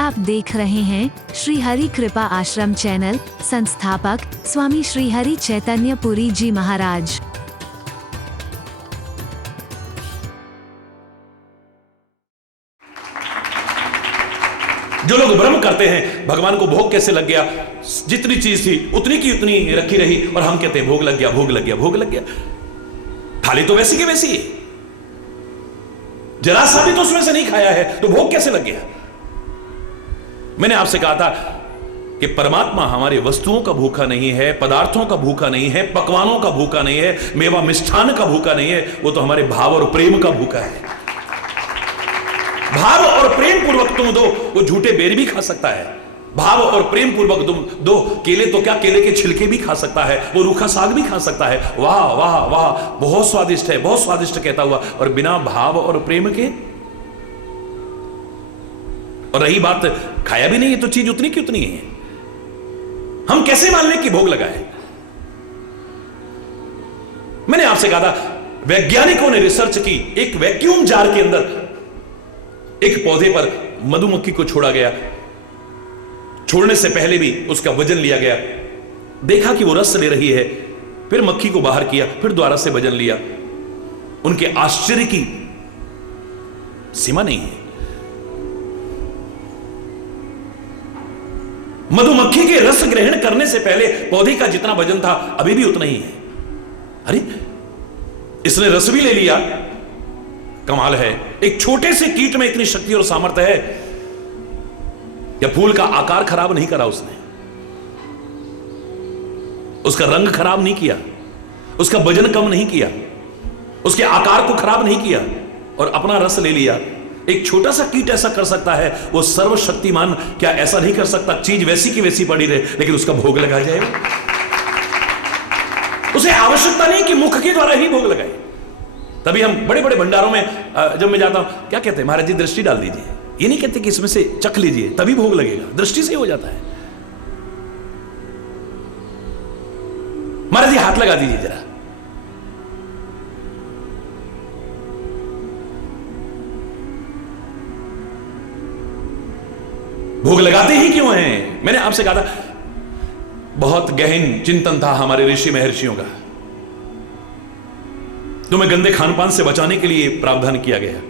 आप देख रहे हैं श्री हरि कृपा आश्रम चैनल। संस्थापक स्वामी श्री हरि चैतन्य पुरी जी महाराज। जो लोग भ्रम करते हैं भगवान को भोग कैसे लग गया, जितनी चीज थी उतनी की उतनी रखी रही, और हम कहते हैं भोग लग गया, भोग लग गया, भोग लग गया। थाली तो वैसी की वैसी है, जरा सा भी तो उसमें से नहीं खाया है, तो भोग कैसे लग गया। मैंने आपसे कहा था कि परमात्मा हमारे वस्तुओं का भूखा नहीं है, पदार्थों का भूखा नहीं है, पकवानों का भूखा नहीं है, मेवा मिष्ठान का भूखा नहीं है, वो तो हमारे भाव और प्रेम का भूखा है। भाव और प्रेम पूर्वक तुम दो, वो झूठे बेर भी खा सकता है। भाव और प्रेम पूर्वक तुम दो, केले तो क्या, केले के छिलके भी खा सकता है, वो रूखा साग भी खा सकता है। वाह वाह वाह, बहुत स्वादिष्ट है, बहुत स्वादिष्ट कहता हुआ, और बिना भाव और प्रेम के। और रही बात खाया भी नहीं है तो चीज उतनी की उतनी है। हम कैसे मान लें कि भोग लगा है। मैंने आपसे कहा था वैज्ञानिकों ने रिसर्च की, एक वैक्यूम जार के अंदर एक पौधे पर मधुमक्खी को छोड़ा गया, छोड़ने से पहले भी उसका वजन लिया गया, देखा कि वो रस ले रही है, फिर मक्खी को बाहर किया, फिर दोबारा से वजन लिया। उनके आश्चर्य की सीमा नहीं है। मधुमक्खी के रस ग्रहण करने से पहले पौधे का जितना वजन था अभी भी उतना ही है। अरे इसने रस भी ले लिया, कमाल है। एक छोटे से कीट में इतनी शक्ति और सामर्थ्य है। या फूल का आकार खराब नहीं करा उसने, उसका रंग खराब नहीं किया, उसका वजन कम नहीं किया, उसके आकार को खराब नहीं किया, और अपना रस ले लिया। एक छोटा सा कीट ऐसा कर सकता है, वो सर्वशक्तिमान क्या ऐसा नहीं कर सकता? चीज वैसी की वैसी पड़ी रहे लेकिन उसका भोग लगा जाए। उसे आवश्यकता नहीं कि मुख के द्वारा ही भोग लगाए। तभी हम बड़े बड़े भंडारों में जब मैं जाता हूं, क्या कहते हैं, महाराज जी दृष्टि डाल दीजिए। ये नहीं कहते कि इसमें से चख लीजिए तभी भोग लगेगा, दृष्टि से हो जाता है। महाराज जी हाथ लगा दीजिए जरा, भोग लगाते ही क्यों हैं? मैंने आपसे कहा था बहुत गहन चिंतन था हमारे ऋषि महर्षियों का। तुम्हें गंदे खान पान से बचाने के लिए प्रावधान किया गया।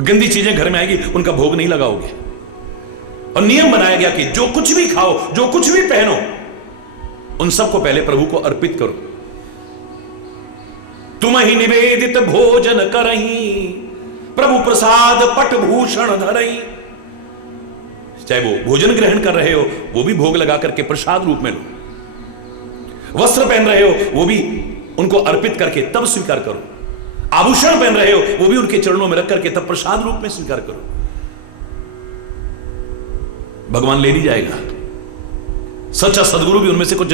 गंदी चीजें घर में आएगी, उनका भोग नहीं लगाओगे। और नियम बनाया गया कि जो कुछ भी खाओ, जो कुछ भी पहनो, उन सबको पहले प्रभु को अर्पित करो। तुम ही निवेदित भोजन करही, प्रभु प्रसाद पट भूषण धरही। चाहे वो भोजन ग्रहण कर रहे हो, वो भी भोग लगा करके प्रसाद रूप में लो। वस्त्र पहन रहे हो, वो भी उनको अर्पित करके तब स्वीकार करो। आभूषण पहन रहे हो, वो भी उनके चरणों में रख करके तब प्रसाद रूप में स्वीकार करो। भगवान ले नहीं जाएगा, सच्चा सदगुरु भी उनमें से कुछ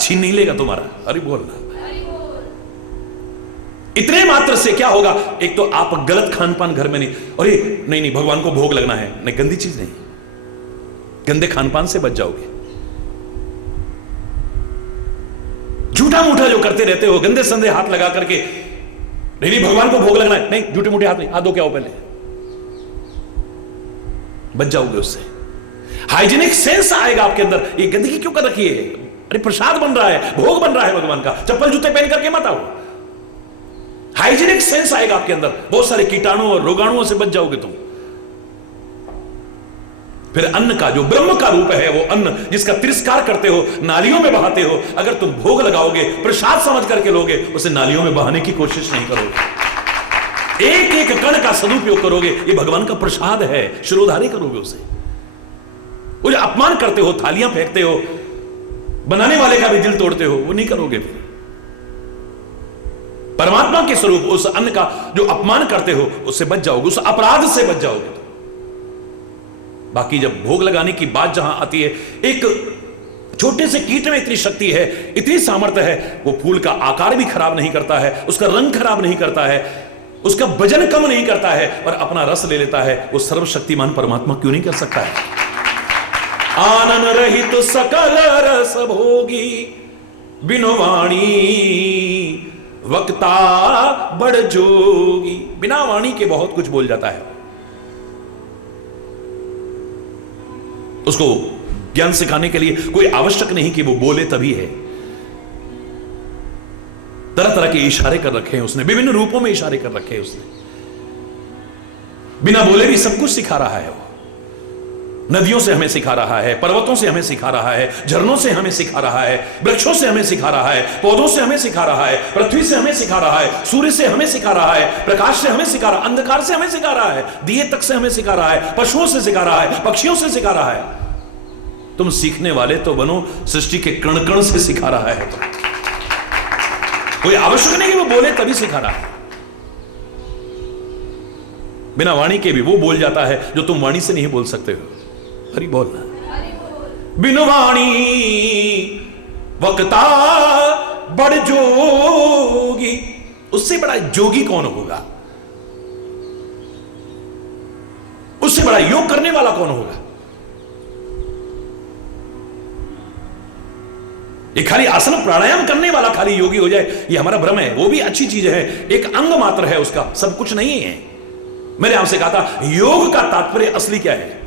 छीन नहीं लेगा तुम्हारा। अरे बोलना, इतने मात्र से क्या होगा? एक तो आप गलत खान पान घर में नहीं, अरे नहीं नहीं भगवान को भोग लगना है, नहीं गंदी चीज नहीं, गंदे खान पान से बच जाओगे। झूठा मूठा जो करते रहते हो, गंदे संदे हाथ लगा करके, नहीं भगवान को भोग लगना है, नहीं झूठे मूठे हाथ नहीं, हाथ धो के आओ पहले, बच जाओगे उससे। हाइजीनिक सेंस आएगा आपके अंदर। ये गंदगी क्यों कर रखी है? अरे प्रसाद बन रहा है, भोग बन रहा है भगवान का, चप्पल जूते पहन करके मत आओ। हाइजीनिक सेंस आएगा आपके अंदर, बहुत सारे कीटाणु और रोगाणुओं से बच जाओगे तुम। फिर अन्न का जो ब्रह्म का रूप है, वो अन्न जिसका तिरस्कार करते हो, नालियों में बहाते हो, अगर तुम भोग लगाओगे, प्रसाद समझ करके लोगे, उसे नालियों में बहाने की कोशिश नहीं करोगे। एक एक कण का सदुपयोग करोगे, ये भगवान का प्रसाद है, शिरोधार्य करोगे उसे। वो जो अपमान करते हो, थालियां फेंकते हो, बनाने वाले का भी दिल तोड़ते हो, वो नहीं करोगे। फिर परमात्मा के स्वरूप उस अन्न का जो अपमान करते हो, उससे बच जाओगे, उस अपराध से बच जाओगे। बाकी जब भोग लगाने की बात जहां आती है, एक छोटे से कीट में इतनी शक्ति है, इतनी सामर्थ्य है, वो फूल का आकार भी खराब नहीं करता है, उसका रंग खराब नहीं करता है, उसका वजन कम नहीं करता है, और अपना रस ले लेता है। वो सर्वशक्तिमान परमात्मा क्यों नहीं कर सकता है? आनन रहित सकल रस भोगी, बिनु वाणी वक्ता बड़ जोगी। बिना वाणी के बहुत कुछ बोल जाता है। उसको ज्ञान सिखाने के लिए कोई आवश्यक नहीं कि वो बोले तभी है। तरह तरह के इशारे कर रखे हैं उसने, विभिन्न रूपों में इशारे कर रखे हैं उसने। बिना बोले भी सब कुछ सिखा रहा है वो। नदियों से हमें सिखा रहा है, पर्वतों से हमें सिखा रहा है, झरनों से हमें सिखा रहा है, वृक्षों से हमें सिखा रहा है, पौधों से हमें सिखा रहा है, पृथ्वी से हमें सिखा रहा है, सूर्य से हमें सिखा रहा है, प्रकाश से हमें सिखा रहा है, अंधकार से हमें सिखा रहा है, दिए तक से हमें सिखा रहा है, पशुओं से सिखा रहा है, पक्षियों से सिखा रहा है। तुम सीखने वाले तो बनो, सृष्टि के कण कण से सिखा रहा है। तो कोई आवश्यक नहीं कि वो बोले तभी सिखा रहा है। बिना वाणी के भी वो बोल जाता है जो तुम वाणी से नहीं बोल सकते हो। हरि बोलना। बिनु वाणी वक्ता बड़ जोगी, उससे बड़ा जोगी कौन होगा? उससे बड़ा योग करने वाला कौन होगा? ये खाली आसन प्राणायाम करने वाला खाली योगी हो जाए, ये हमारा भ्रम है। वो भी अच्छी चीज है, एक अंग मात्र है उसका, सब कुछ नहीं है। मैंने आपसे कहा था योग का तात्पर्य असली क्या है?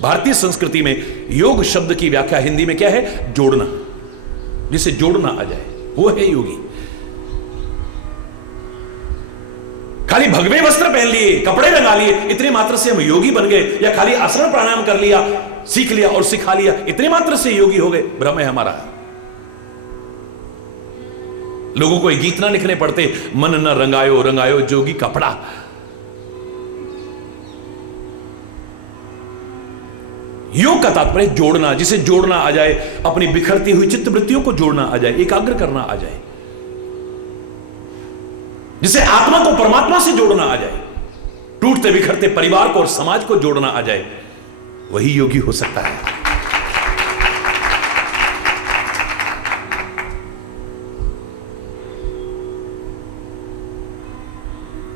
भारतीय संस्कृति में योग शब्द की व्याख्या हिंदी में क्या है? जोड़ना, जिसे जोड़ना आ जाए वो है योगी। खाली भगवे वस्त्र पहन लिए, कपड़े रंगा लिए, इतने मात्र से हम योगी बन गए, या खाली आसन प्राणायाम कर लिया, सीख लिया और सिखा लिया, इतने मात्र से योगी हो गए, भ्रम है हमारा। लोगों को गीत ना लिखने पड़ते, मन न रंगायो रंगायो जोगी कपड़ा। योग का तात्पर्य जोड़ना, जिसे जोड़ना आ जाए, अपनी बिखरती हुई चित्तवृत्तियों को जोड़ना आ जाए, एकाग्र करना आ जाए, जिसे आत्मा को परमात्मा से जोड़ना आ जाए, टूटते बिखरते परिवार को और समाज को जोड़ना आ जाए, वही योगी हो सकता है।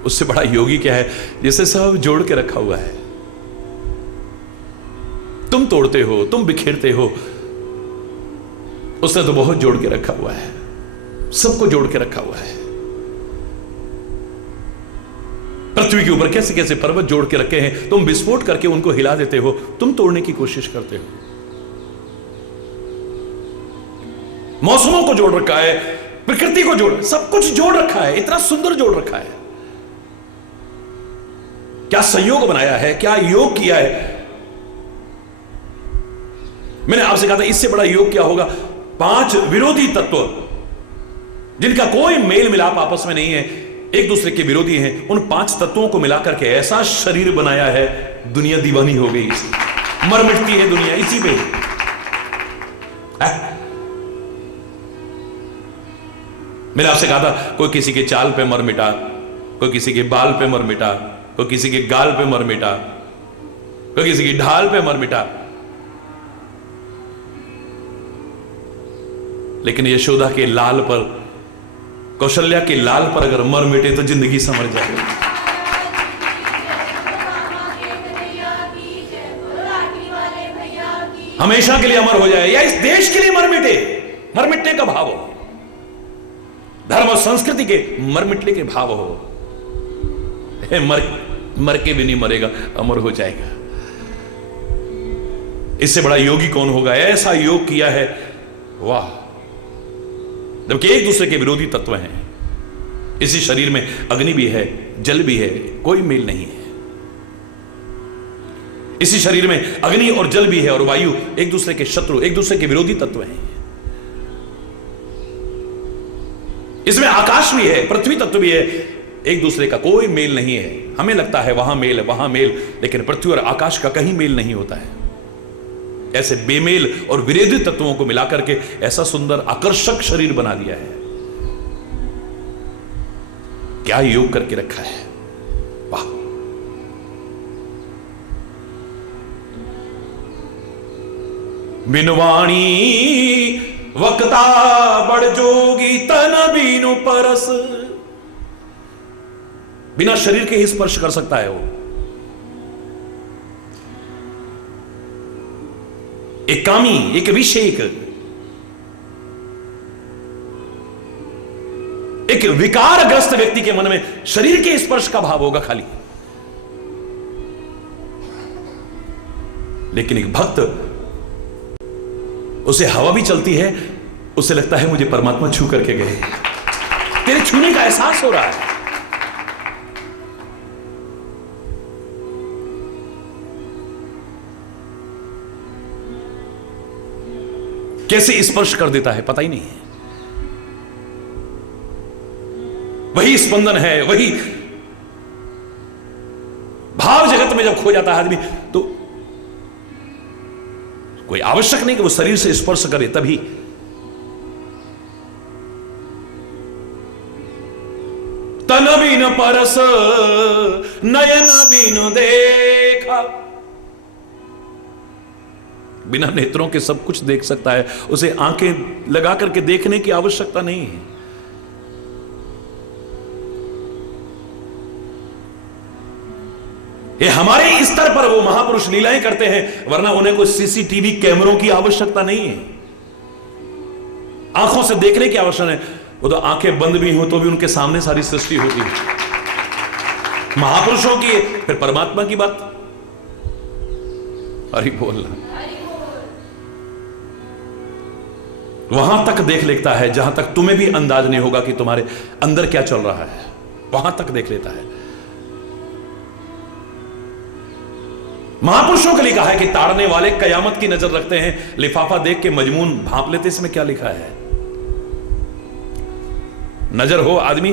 उससे बड़ा योगी क्या है? जिसे सब जोड़ के रखा हुआ है। तुम तोड़ते हो, तुम बिखेरते हो, उसने तो बहुत जोड़ के रखा हुआ है, सबको जोड़ के रखा हुआ है। पृथ्वी के ऊपर कैसे कैसे पर्वत जोड़ के रखे हैं, तुम विस्फोट करके उनको हिला देते हो, तुम तोड़ने की कोशिश करते हो। मौसमों को जोड़ रखा है, प्रकृति को जोड़, सब कुछ जोड़ रखा है, इतना सुंदर जोड़ रखा है। क्या संयोग बनाया है, क्या योग किया है। मैंने आपसे कहा था इससे बड़ा योग क्या होगा? 5 विरोधी तत्व जिनका कोई मेल मिलाप आपस में नहीं है, एक दूसरे के विरोधी हैं, उन 5 तत्वों को मिलाकर के ऐसा शरीर बनाया है, दुनिया दीवानी हो गई, मर मिटती है दुनिया इसी पे। मैंने आपसे कहा था कोई किसी के चाल पे मर मिटा, कोई किसी के बाल पे मर मिटा, कोई किसी के गाल पे मर मिटा, कोई किसी की ढाल पे मर मिटा, लेकिन यशोदा के लाल पर, कौशल्या के लाल पर अगर मर मिटे तो जिंदगी समझ जाए। हमेशा के लिए अमर हो जाए, या इस देश के लिए मर मिटे, मर मिटने का भाव हो, धर्म और संस्कृति के मर मिटने के भाव हो। मर के भी नहीं मरेगा, अमर हो जाएगा। इससे बड़ा योगी कौन होगा? ऐसा योग किया है, वाह। जबकि एक दूसरे के विरोधी तत्व हैं, इसी शरीर में अग्नि भी है, जल भी है, कोई मेल नहीं है। इसी शरीर में अग्नि और जल भी है और वायु एक दूसरे के शत्रु, एक दूसरे के विरोधी तत्व हैं। इसमें आकाश भी है, पृथ्वी तत्व भी है, एक दूसरे का कोई मेल नहीं है। हमें लगता है वहां मेल, वहां मेल, लेकिन पृथ्वी और आकाश का कहीं मेल नहीं होता है। ऐसे बेमेल और विरोधी तत्वों को मिलाकर के ऐसा सुंदर आकर्षक शरीर बना दिया है। क्या योग करके रखा है, वाह। बिनवाणी वक्ता बड़ जोगी तन बीनु परस। बिना शरीर के ही स्पर्श कर सकता है वो। एक कामी, एक अभिषेक, एक विकारग्रस्त व्यक्ति के मन में शरीर के स्पर्श का भाव होगा खाली। लेकिन एक भक्त, उसे हवा भी चलती है, उसे लगता है मुझे परमात्मा छू करके गए, तेरे छूने का एहसास हो रहा है। कैसे स्पर्श कर देता है पता ही नहीं है। वही स्पंदन है, वही भाव जगत में जब खो जाता है आदमी, तो कोई आवश्यक नहीं कि वो शरीर से स्पर्श करे, तभी तन बीन परस नयन बीन देखा। बिना नेत्रों के सब कुछ देख सकता है, उसे आंखें लगा करके देखने की आवश्यकता नहीं है। ये हमारे स्तर पर वो महापुरुष लीलाएं करते हैं, वरना उन्हें कोई सीसीटीवी कैमरों की आवश्यकता नहीं है, आंखों से देखने की आवश्यकता है। वो तो आंखें बंद भी हो तो भी उनके सामने सारी सृष्टि होती है। महापुरुषों की, फिर परमात्मा की बात, अरे बोलना, वहां तक देख लेता है जहां तक तुम्हें भी अंदाज नहीं होगा कि तुम्हारे अंदर क्या चल रहा है, वहां तक देख लेता है। महापुरुषों के लिए कहा है कि ताड़ने वाले कयामत की नजर रखते हैं, लिफाफा देख के मजमून भांप लेते इसमें क्या लिखा है। नजर हो आदमी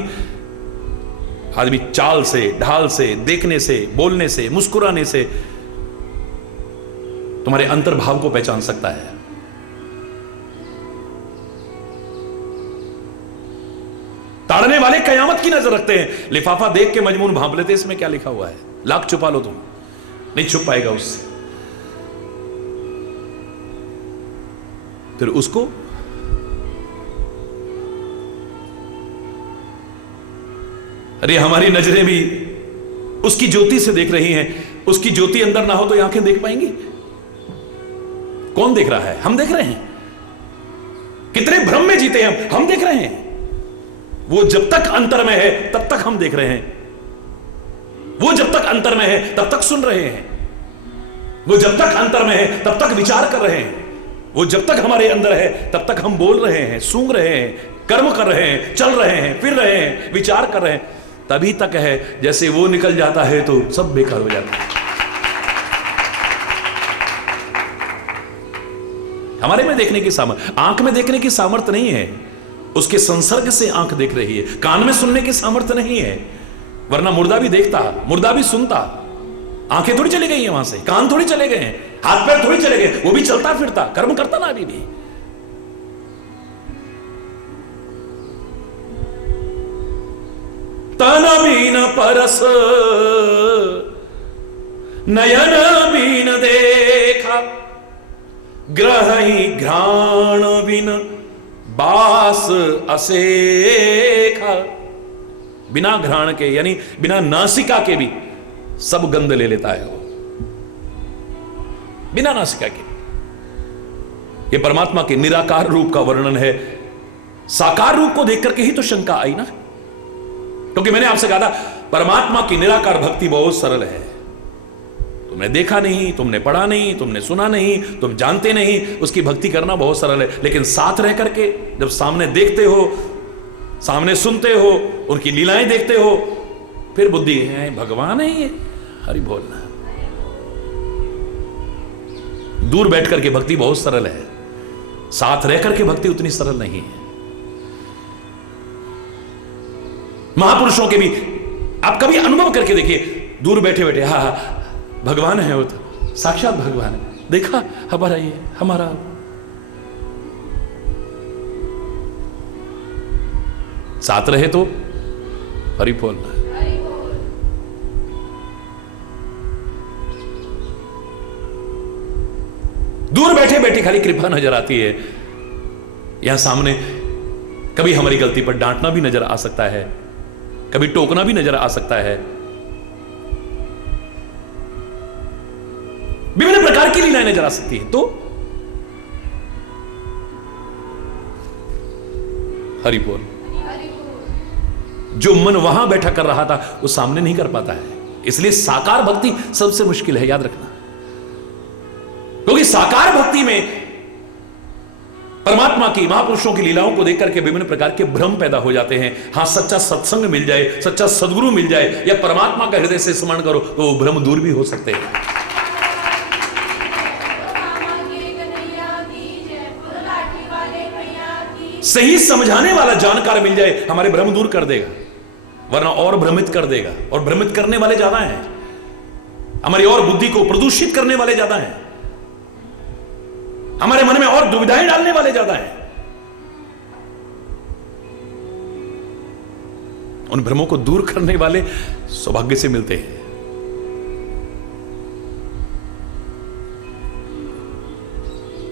चाल से, ढाल से, देखने से, बोलने से, मुस्कुराने से तुम्हारे अंतर्भाव को पहचान सकता है। ताड़ने वाले कयामत की नजर रखते हैं, लिफाफा देख के मजमून भांप लेते इसमें क्या लिखा हुआ है। लाख छुपा लो तुम, नहीं छुप पाएगा उससे। फिर उसको अरे हमारी नजरें भी उसकी ज्योति से देख रही हैं, उसकी ज्योति अंदर ना हो तो आंखें देख पाएंगी? कौन देख रहा है? हम देख रहे हैं। कितने भ्रम में जीते हैं हम देख रहे हैं। वो जब तक अंतर में है तब तक हम देख रहे हैं, वो जब तक अंतर में है तब तक सुन रहे हैं, वो जब तक अंतर में है तब तक विचार कर रहे हैं, वो जब तक हमारे अंदर है तब तक हम बोल रहे हैं, सूंघ रहे हैं, कर्म कर रहे हैं, चल रहे हैं, फिर रहे हैं, विचार कर रहे हैं, तभी तक है। जैसे वो निकल जाता है तो सब बेकार हो जाता है। हमारे में देखने की सामर्थ्य, आंख में देखने की सामर्थ्य नहीं है, उसके संसर्ग से आंख देख रही है। कान में सुनने की सामर्थ्य नहीं है, वरना मुर्दा भी देखता, मुर्दा भी सुनता। आंखें थोड़ी चली गई हैं वहां से, कान थोड़ी चले गए हैं, हाथ पैर थोड़ी चले गए, वो भी चलता फिरता कर्म करता ना अभी भी। तन बीन परस नयन बीन देखा, ग्रही घ्राण बिन बास असेखा। बिना घ्राण के यानी बिना नासिका के भी सब गंध ले लेता है वो, बिना नासिका के। ये परमात्मा के निराकार रूप का वर्णन है। साकार रूप को देख करके ही तो शंका आई ना, क्योंकि मैंने आपसे कहा था परमात्मा की निराकार भक्ति बहुत सरल है। तुमने देखा नहीं, तुमने पढ़ा नहीं, तुमने सुना नहीं, तुम जानते नहीं, उसकी भक्ति करना बहुत सरल है। लेकिन साथ रह करके जब सामने देखते हो, सामने सुनते हो, उनकी लीलाएं देखते हो, फिर बुद्धि है भगवान है ये, हरि बोलना। दूर बैठ करके भक्ति बहुत सरल है, साथ रह करके भक्ति उतनी सरल नहीं है। महापुरुषों के भी आप कभी अनुभव करके देखिए, दूर बैठे बैठे हा भगवान है, वो तो साक्षात भगवान है, देखा हमारा ये हमारा। साथ रहे तो हरि बोलना। दूर बैठे बैठे खाली कृपा नजर आती है, यहां सामने कभी हमारी गलती पर डांटना भी नजर आ सकता है, कभी टोकना भी नजर आ सकता है। विभिन्न प्रकार की लीलाएं नजर आ सकती है। तो हरि बोल। जो मन वहां बैठा कर रहा था वो सामने नहीं कर पाता है, इसलिए साकार भक्ति सबसे मुश्किल है, याद रखना। क्योंकि साकार भक्ति में परमात्मा की, महापुरुषों की लीलाओं को देख करके विभिन्न प्रकार के भ्रम पैदा हो जाते हैं। हां, सच्चा सत्संग मिल जाए, सच्चा सदगुरु मिल जाए, या परमात्मा का हृदय से स्मरण करो तो वो भ्रम दूर भी हो सकते हैं। सही समझाने वाला जानकार मिल जाए, हमारे भ्रम दूर कर देगा, वरना और भ्रमित कर देगा। और भ्रमित करने वाले ज्यादा हैं, हमारी और बुद्धि को प्रदूषित करने वाले ज्यादा हैं, हमारे मन में और दुविधाएं डालने वाले ज्यादा हैं। उन भ्रमों को दूर करने वाले सौभाग्य से मिलते हैं।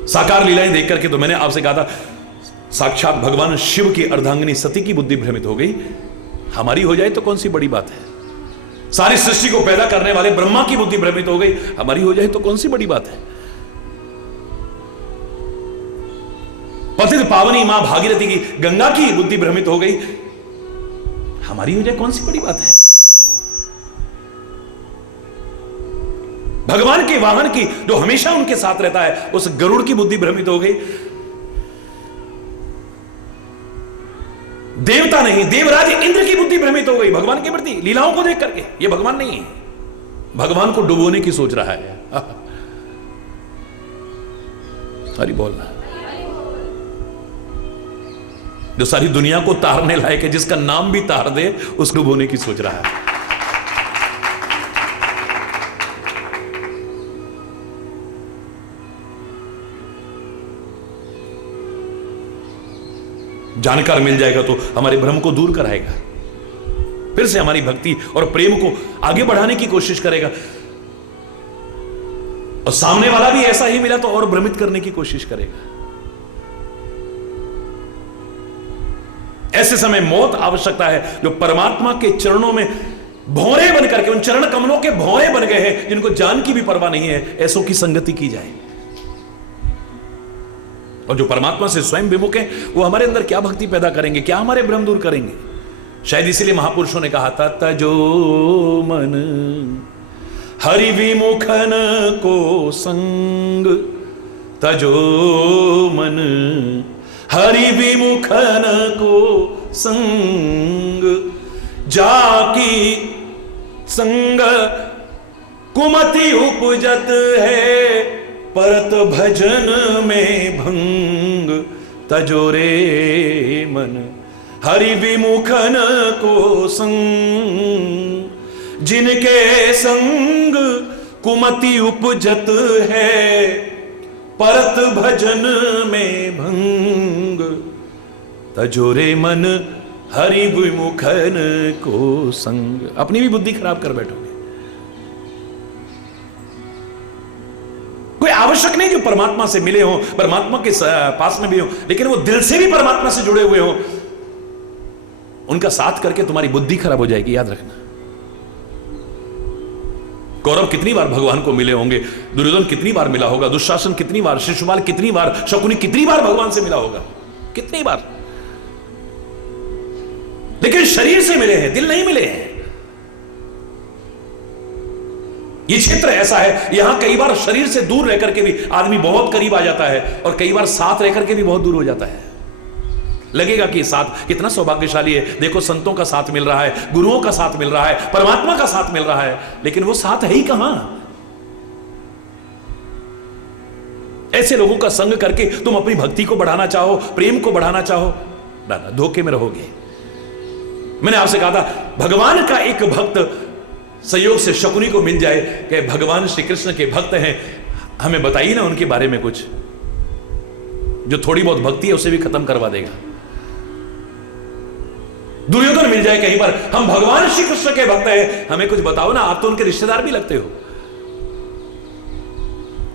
साकार लीलाएं देख करके तो मैंने आपसे कहा था, साक्षात भगवान शिव की अर्धांगिनी सती की बुद्धि भ्रमित हो गई, हमारी हो जाए तो कौन सी बड़ी बात है। सारी सृष्टि को पैदा करने वाले ब्रह्मा की बुद्धि भ्रमित हो गई, हमारी हो जाए तो कौन सी बड़ी बात है। पतित पावनी मां भागीरथी की, गंगा की बुद्धि भ्रमित हो गई, हमारी हो जाए कौन सी बड़ी बात है। भगवान के वाहन की, जो हमेशा उनके साथ रहता है, उस गरुड़ की बुद्धि भ्रमित हो गई, देवता नहीं देवराज इंद्र की बुद्धि भ्रमित हो गई भगवान के प्रति लीलाओं को देख करके। ये भगवान नहीं है, भगवान को डुबोने की सोच रहा है। हरि बोलना। जो सारी दुनिया को तारने लायक है, जिसका नाम भी तार दे, उसको डुबोने की सोच रहा है। जानकार मिल जाएगा तो हमारे भ्रम को दूर कराएगा, फिर से हमारी भक्ति और प्रेम को आगे बढ़ाने की कोशिश करेगा। और सामने वाला भी ऐसा ही मिला तो और भ्रमित करने की कोशिश करेगा। ऐसे समय मौत आवश्यकता है। जो परमात्मा के चरणों में भौरे बन करके, उन चरण कमलों के भौरे बन गए हैं, जिनको जान की भी परवाह नहीं है, ऐसों की संगति की जाए। और जो परमात्मा से स्वयं विमुख है, वो हमारे अंदर क्या भक्ति पैदा करेंगे, क्या हमारे भ्रम दूर करेंगे। शायद इसीलिए महापुरुषों ने कहा था, तजो मन हरि विमुखन को संग, तजो मन हरि विमुखन को संग, जाकी संग कुमति उपजत है, परत भजन में भंग, तजोरे मन हरि विमुखन को संग, जिनके संग कुमति उपजत है, परत भजन में भंग, तजोरे मन हरि विमुखन को संग। अपनी भी बुद्धि खराब कर बैठोगे। कोई आवश्यक नहीं जो परमात्मा से मिले हो, परमात्मा के पास में भी हो, लेकिन वो दिल से भी परमात्मा से जुड़े हुए हो, उनका साथ करके तुम्हारी बुद्धि खराब हो जाएगी, याद रखना। कौरव कितनी बार भगवान को मिले होंगे, दुर्योधन कितनी बार मिला होगा, दुशासन कितनी बार, शिशुपाल कितनी बार, शकुनी कितनी बार भगवान से मिला होगा, कितनी बार, लेकिन शरीर से मिले हैं, दिल नहीं मिले हैं। ये क्षेत्र ऐसा है, यहां कई बार शरीर से दूर रह करके भी आदमी बहुत करीब आ जाता है, और कई बार साथ रह करके भी बहुत दूर हो जाता है। लगेगा कि साथ कितना सौभाग्यशाली है, देखो संतों का साथ मिल रहा है, गुरुओं का साथ मिल रहा है, परमात्मा का साथ मिल रहा है, लेकिन वो साथ है ही कहां। ऐसे लोगों का संग करके तुम अपनी भक्ति को बढ़ाना चाहो, प्रेम को बढ़ाना चाहो, ना धोखे में रहोगे। मैंने आपसे कहा था, भगवान का एक भक्त संयोग से शकुनी को मिल जाए कि भगवान श्री कृष्ण के भक्त हैं, हमें बताइए ना उनके बारे में कुछ, जो थोड़ी बहुत भक्ति है उसे भी खत्म करवा देगा। दुर्योधन मिल जाए कहीं पर, हम भगवान श्री कृष्ण के भक्त हैं, हमें कुछ बताओ ना, आप तो उनके रिश्तेदार भी लगते हो।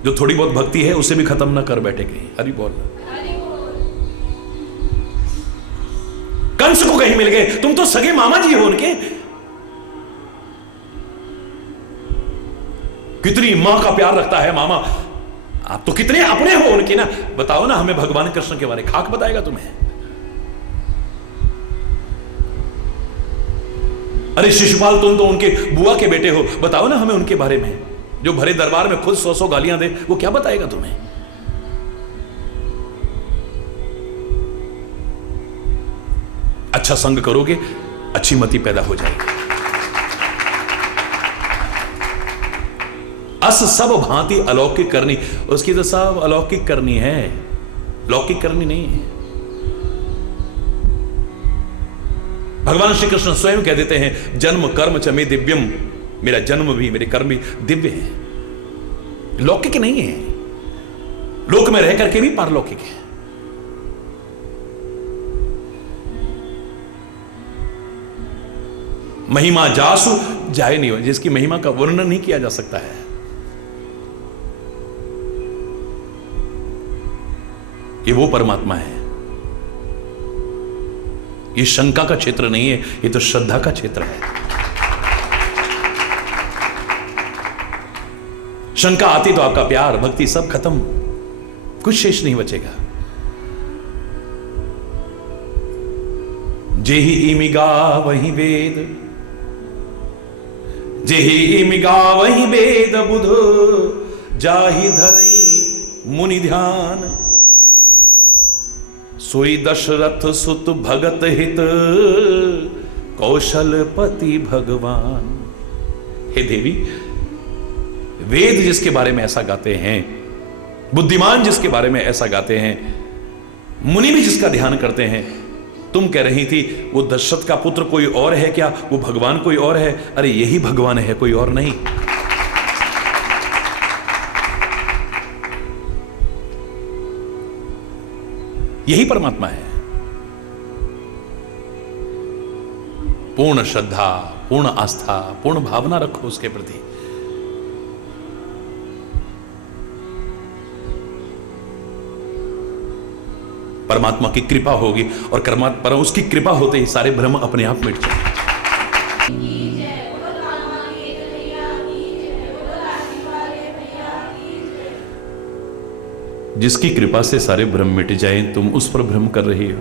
जो थोड़ी बहुत भक्ति है उसे भी खत्म ना कर बैठे कहीं। हरि बोल। कंस को कहीं मिल गए, तुम तो सगे मामा जी हो उनके, कितनी मां का प्यार रखता है मामा, आप तो कितने अपने हो उनके ना, बताओ ना हमें भगवान कृष्ण के बारे। खाक बताएगा तुम्हें। अरे शिशुपाल तुम तो उनके बुआ के बेटे हो, बताओ ना हमें उनके बारे में। जो भरे दरबार में खुद 100-100 गालियां दे, वो क्या बताएगा तुम्हें? अच्छा संग करोगे, अच्छी मति पैदा हो जाएगी। अस सब भांति अलौकिक करनी, उसकी तो सब अलौकिक करनी है, लौकिक करनी नहीं है। भगवान श्री कृष्ण स्वयं कह देते हैं, जन्म कर्म च मे दिव्यम, मेरा जन्म भी मेरे कर्म भी दिव्य है, लौकिक नहीं है। लोक में रह करके भी पारलौकिक है। महिमा जासु जाए नहीं हो, जिसकी महिमा का वर्णन नहीं किया जा सकता है। ये वो परमात्मा है। ये शंका का क्षेत्र नहीं है, ये तो श्रद्धा का क्षेत्र है। शंका आती तो आपका प्यार भक्ति सब खत्म, कुछ शेष नहीं बचेगा। जेहि इमिगा वही वेद, जेहि इमिगा वही वेद बुध, जाहि धरई मुनि ध्यान, सोई दशरथ सुत भगत हित, कौशलपति भगवान। हे देवी, वेद जिसके बारे में ऐसा गाते हैं, बुद्धिमान जिसके बारे में ऐसा गाते हैं, मुनि भी जिसका ध्यान करते हैं, तुम कह रही थी वो दशरथ का पुत्र कोई और है क्या, वो भगवान कोई और है? अरे यही भगवान है, कोई और नहीं। यही परमात्मा है। पूर्ण श्रद्धा, पूर्ण आस्था, पूर्ण भावना रखो उसके प्रति। परमात्मा की कृपा होगी और पर उसकी कृपा होते ही सारे भ्रम अपने आप मिट जाएंगे। जिसकी कृपा से सारे भ्रम मिट जाएं, तुम उस पर भ्रम कर रही हो।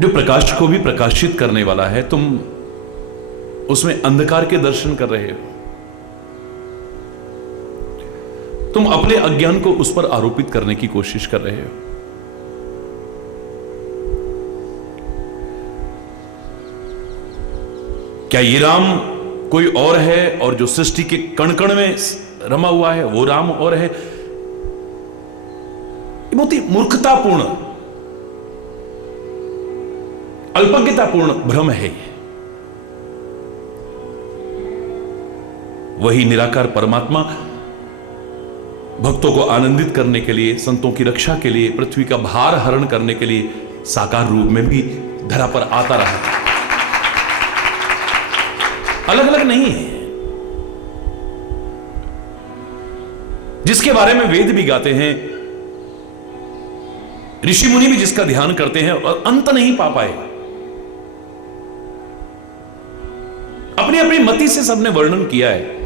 जो प्रकाश को भी प्रकाशित करने वाला है, तुम उसमें अंधकार के दर्शन कर रहे हो। तुम अपने अज्ञान को उस पर आरोपित करने की कोशिश कर रहे हो। क्या ये राम कोई और है और जो सृष्टि के कण कण में रमा हुआ है वो राम और है? ये बहुत ही मूर्खतापूर्ण, अल्पज्ञतापूर्ण भ्रम है। वही निराकार परमात्मा भक्तों को आनंदित करने के लिए, संतों की रक्षा के लिए, पृथ्वी का भार हरण करने के लिए साकार रूप में भी धरा पर आता रहा है। अलग अलग नहीं है। जिसके बारे में वेद भी गाते हैं, ऋषि मुनि भी जिसका ध्यान करते हैं और अंत नहीं पा पाए, अपनी अपनी मति से सबने वर्णन किया है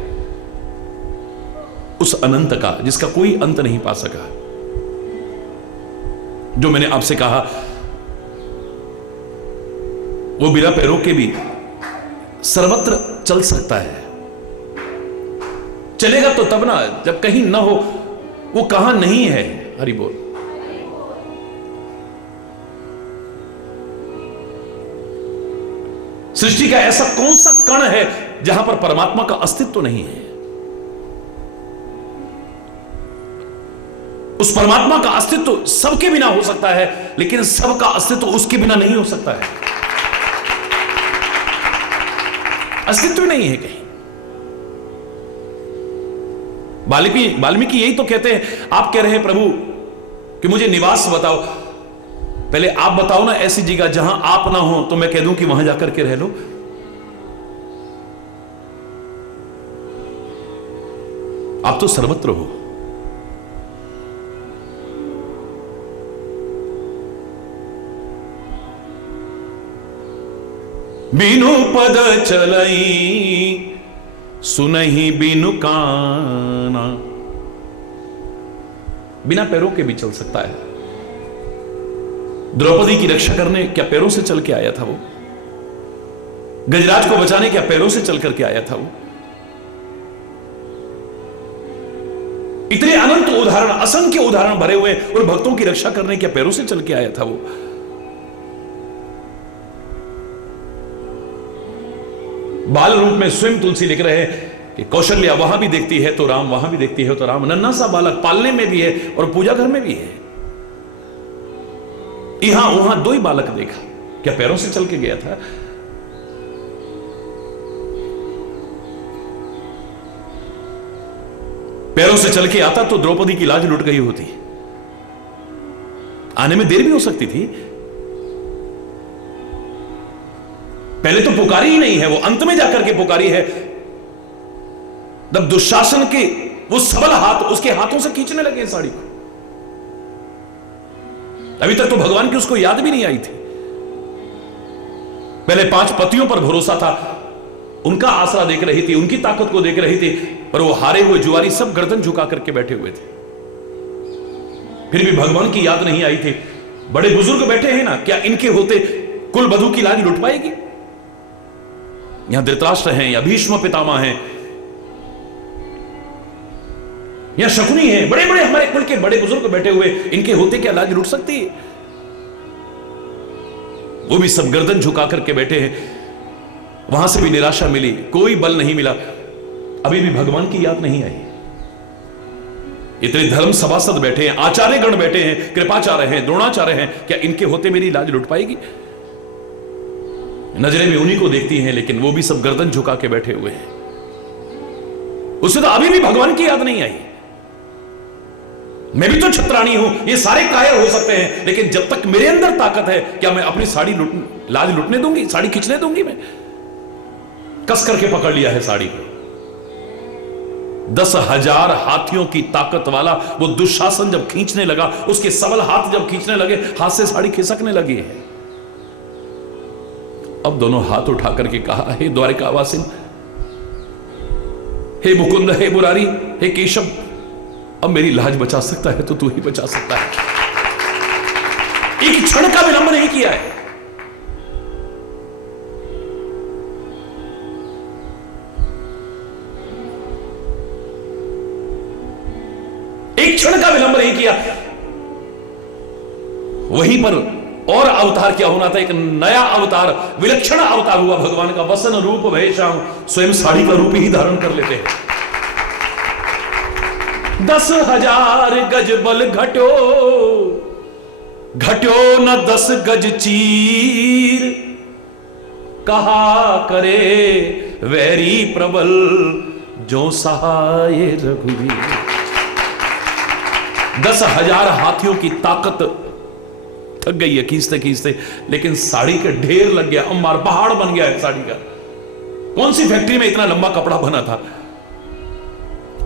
उस अनंत का, जिसका कोई अंत नहीं पा सका। जो मैंने आपसे कहा, वो बिना पैरों के भी सर्वत्र चल सकता है। चलेगा तो तब ना, जब कहीं ना हो। वो कहां नहीं है? हरि बोल। सृष्टि का ऐसा कौन सा कण है जहां पर परमात्मा का अस्तित्व तो नहीं है? उस परमात्मा का अस्तित्व सबके बिना हो सकता है, लेकिन सबका अस्तित्व उसके बिना नहीं हो सकता है। अस्तित्व नहीं है कहीं। वाल्मीकि यही तो कहते हैं। आप कह रहे हैं प्रभु कि मुझे निवास बताओ, पहले आप बताओ ना ऐसी जगह जहां आप ना हो, तो मैं कह दूं कि वहां जाकर के रह लो। आप तो सर्वत्र हो। बिनु पद चलई सुनहि बिनु काना। बिना पैरों के भी चल सकता है। द्रौपदी की रक्षा करने क्या पैरों से चल के आया था वो? गजराज को बचाने क्या पैरों से चल करके आया था वो? इतने अनंत उदाहरण, असंख्य उदाहरण भरे हुए और भक्तों की रक्षा करने क्या पैरों से चल के आया था वो? बाल रूप में स्वयं तुलसी लिख रहे हैं कि कौशल्या वहां भी देखती है तो राम, वहां भी देखती है तो राम। नन्हा सा बालक पालने में भी है और पूजा घर में भी है। यहां वहां दो ही बालक देखा, क्या पैरों से चल के गया था? पैरों से चल के आता तो द्रौपदी की लाज लुट गई होती, आने में देर भी हो सकती थी। पहले तो पुकारी ही नहीं है वो, अंत में जाकर के पुकारी है, जब दुशासन के वो सबल हाथ उसके हाथों से खींचने लगे साड़ी को। अभी तक तो भगवान की उसको याद भी नहीं आई थी। पहले 5 पतियों पर भरोसा था, उनका आसरा देख रही थी, उनकी ताकत को देख रही थी, पर वो हारे हुए जुआरी सब गर्दन झुका करके बैठे हुए थे। फिर भी भगवान की याद नहीं आई थी। बड़े बुजुर्ग बैठे हैं ना, क्या इनके होते कुल बधू की लाज लुट पाएगी? यहां धृतराष्ट्र हैं या भीष्म पितामह हैं या शकुनी है, बड़े बड़े हमारे कुल के बड़े बुजुर्ग बैठे हुए, इनके होते क्या लाज लुट सकती है? वो भी सब गर्दन झुका करके बैठे हैं। वहां से भी निराशा मिली, कोई बल नहीं मिला, अभी भी भगवान की याद नहीं आई। इतने धर्म सभासद बैठे हैं, आचार्य गण बैठे हैं, कृपाचार्य हैं, द्रोणाचार्य हैं, क्या इनके होते मेरी लाज लुट पाएगी? नजरें भी उन्हीं को देखती हैं, लेकिन वो भी सब गर्दन झुका के बैठे हुए हैं। उसे तो अभी भी भगवान की याद नहीं आई। मैं भी तो छत्राणी हूं, ये सारे कायर हो सकते हैं, लेकिन जब तक मेरे अंदर ताकत है, क्या मैं अपनी साड़ी लाज लुटने दूंगी? साड़ी खींचने दूंगी? मैं कस करके पकड़ लिया है साड़ी को। 10,000 हाथियों की ताकत वाला वो दुशासन जब खींचने लगा, उसके सबल हाथ जब खींचने लगे, हाथ से साड़ी खिसकने लगी है। अब दोनों हाथ उठा करके कहा, हे द्वारिकावासिन, हे मुकुंद, हे मुरारी, हे केशव, अब मेरी लाज बचा सकता है तो तू ही बचा सकता है। एक क्षण का विलंब नहीं किया है। एक क्षण का विलंब नहीं किया। वहीं पर और अवतार क्या होना था? एक नया अवतार, विलक्षण अवतार हुआ भगवान का। वसन रूप भय श्याम, स्वयं साड़ी का रूप ही धारण कर लेते हैं। 10,000 गज बल घट्यो, घट्यो न 10 गज चीर, कहा करे वैरी प्रबल, जो सहाय रघुवीर। 10,000 हाथियों की ताकत थक गई है खींचते खींचते, लेकिन साड़ी का ढेर लग गया, अंबार पहाड़ बन गया है साड़ी का। कौन सी फैक्ट्री में इतना लंबा कपड़ा बना था?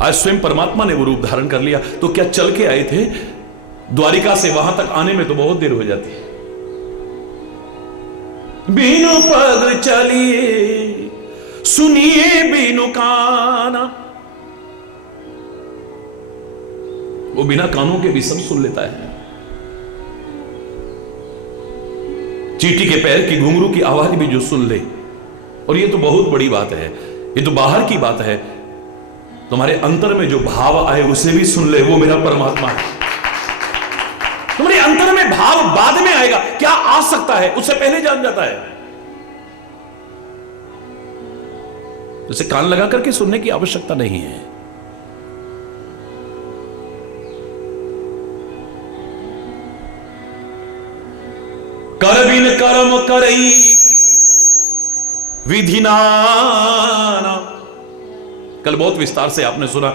आज स्वयं परमात्मा ने वो रूप धारण कर लिया। तो क्या चल के आए थे? द्वारिका से वहां तक आने में तो बहुत देर हो जाती है। बीनु पग चलिए, सुनिए बीनु काना। वो बिना कानों के भी सब सुन लेता है। चींटी के पैर की घुंघरू की आवाज भी जो सुन ले, और ये तो बहुत बड़ी बात है, ये तो बाहर की बात है। तुम्हारे अंतर में जो भाव आए उसे भी सुन ले, वो मेरा परमात्मा है। तुम्हारे अंतर में भाव बाद में आएगा, क्या आ सकता है उससे पहले जान जाता है। उसे कान लगा करके सुनने की आवश्यकता नहीं है। कर बिन कर्म करई विधि नाना। कल बहुत विस्तार से आपने सुना,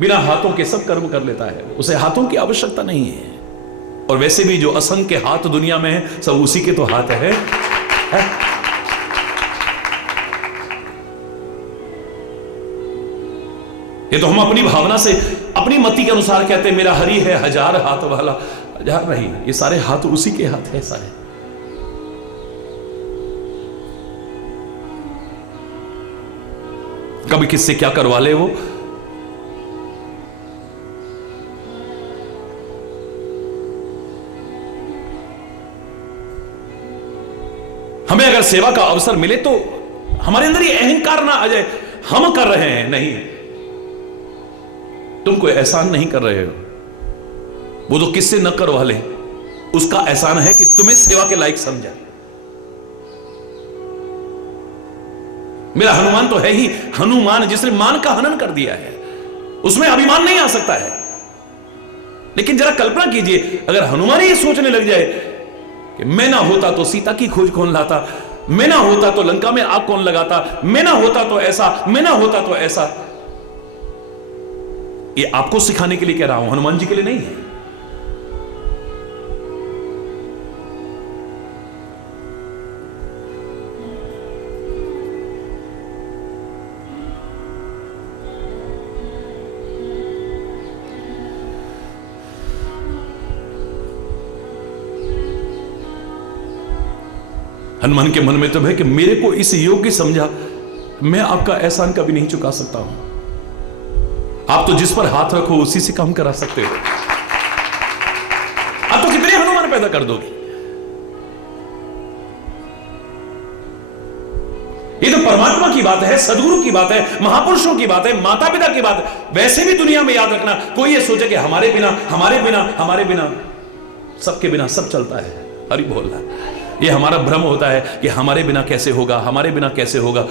बिना हाथों के सब कर्म कर लेता है, उसे हाथों की आवश्यकता नहीं है। और वैसे भी जो असंख्य हाथ दुनिया में है, सब उसी के तो हाथ है। ये तो हम अपनी भावना से, अपनी मति के अनुसार कहते हैं, मेरा हरि है 1000 हाथ वाला। 1000 नहीं, ये सारे हाथ उसी के हाथ है सारे। कभी किससे क्या करवा ले वो। हमें अगर सेवा का अवसर मिले तो हमारे अंदर ये अहंकार ना आ जाए, हम कर रहे हैं। नहीं, तुम कोई एहसान नहीं कर रहे हो, वो तो किससे न करवा ले, उसका एहसान है कि तुम्हें सेवा के लायक समझा। मेरा हनुमान तो है ही हनुमान, जिसने मान का हनन कर दिया है, उसमें अभिमान नहीं आ सकता है। लेकिन जरा कल्पना कीजिए, अगर हनुमान ये सोचने लग जाए कि मैं ना होता तो सीता की खोज कौन लाता, मैं ना होता तो लंका में आग कौन लगाता, मैं ना होता तो ऐसा, मैं ना होता तो ऐसा। ये आपको सिखाने के लिए कह रहा हूं, हनुमान जी के लिए नहीं है। हनुमान के मन में तो है कि मेरे को इस योग्य समझा, मैं आपका एहसान कभी नहीं चुका सकता हूं। आप तो जिस पर हाथ रखो उसी से काम करा सकते हो। आप तो कितने हनुमान पैदा कर दोगे। ये तो परमात्मा की बात है, सदगुरु की बात है, महापुरुषों की बात है, माता पिता की बात है। वैसे भी दुनिया में याद रखना, कोई ये सोचे कि हमारे बिना हमारे बिना हमारे बिना, सबके बिना सब चलता है। हरि बोल रहा है। ये हमारा भ्रम होता है कि हमारे बिना कैसे होगा, हमारे बिना कैसे होगा।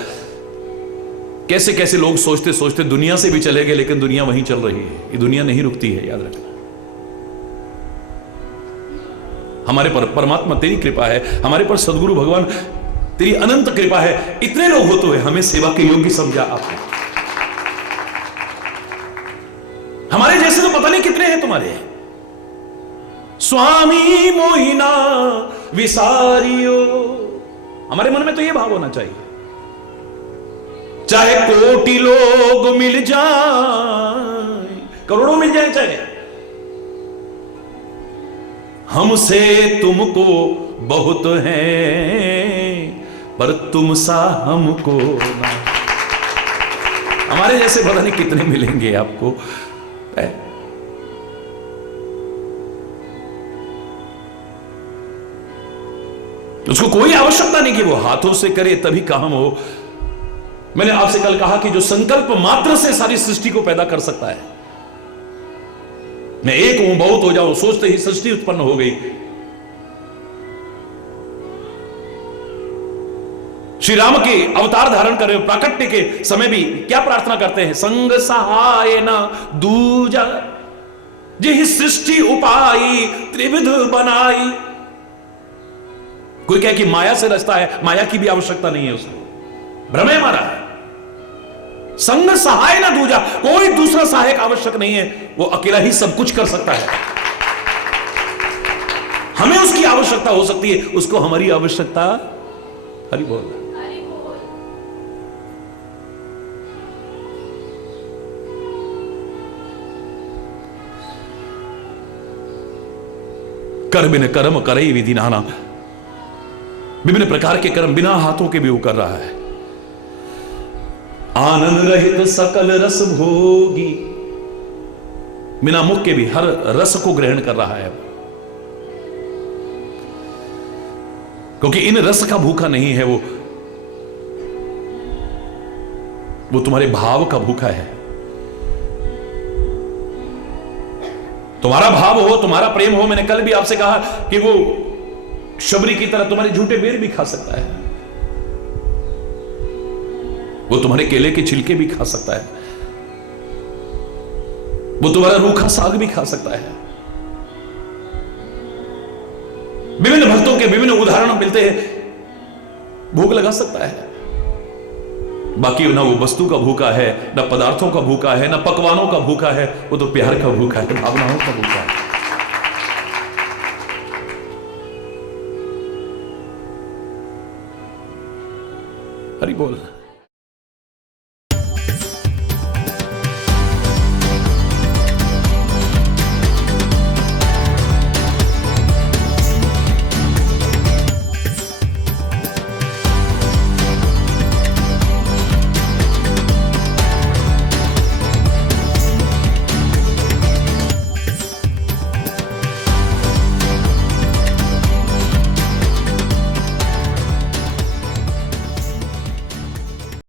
कैसे कैसे लोग सोचते सोचते दुनिया से भी चले गए, लेकिन दुनिया वहीं चल रही है। ये दुनिया नहीं रुकती है, याद रखना। हमारे पर परमात्मा तेरी कृपा है, हमारे पर सदगुरु भगवान तेरी अनंत कृपा है। इतने लोग होते हुए हमें सेवा के योग्य समझा आपने। हमारे जैसे तो पता नहीं कितने हैं तुम्हारे। स्वामी मोहिना विसारियो, हमारे मन में तो यह भाव होना चाहिए। चाहे कोटि लोग मिल जाए, करोड़ों मिल जाए, चाहे हमसे तुमको बहुत है, पर तुम सा हमको ना। हमारे जैसे पता नहीं कितने मिलेंगे आपको। उसको कोई आवश्यकता नहीं कि वो हाथों से करे तभी काम हो। मैंने आपसे कल कहा कि जो संकल्प मात्र से सारी सृष्टि को पैदा कर सकता है। मैं एक हूं, बहुत हो जाऊं, सोचते ही सृष्टि उत्पन्न हो गई। श्री राम के अवतार धारण कर रहे हो, प्राकट्य के समय भी क्या प्रार्थना करते हैं? संग सहाय ना दूजा, जिहि सृष्टि उपाई त्रिविध बनाई। कोई कहे कि माया से रचता है, माया की भी आवश्यकता नहीं है उसको, भ्रम है हमारा। संग सहाय ना दूजा, कोई दूसरा सहायक आवश्यक नहीं है, वो अकेला ही सब कुछ कर सकता है। हमें उसकी आवश्यकता हो सकती है, उसको हमारी आवश्यकता। हरि बोल। कर बिन कर्म करई विधि नाना, विभिन्न प्रकार के कर्म बिना हाथों के भी वो कर रहा है। आनंद रहित सकल रस भोगी, बिना मुख के भी हर रस को ग्रहण कर रहा है, क्योंकि इन रस का भूखा नहीं है वो तुम्हारे भाव का भूखा है। तुम्हारा भाव हो, तुम्हारा प्रेम हो। मैंने कल भी आपसे कहा कि वो शबरी की तरह तुम्हारे झूठे बेर भी खा सकता है, वो तुम्हारे केले के छिलके भी खा सकता है, वो तुम्हारा रूखा साग भी खा सकता है। विभिन्न भक्तों के विभिन्न उदाहरण मिलते हैं, भूख लगा सकता है। बाकी ना वो वस्तु का भूखा है, ना पदार्थों का भूखा है, ना पकवानों का भूखा है, वो तो प्यार का भूखा है, भावनाओं का भूखा है। हरि बोल।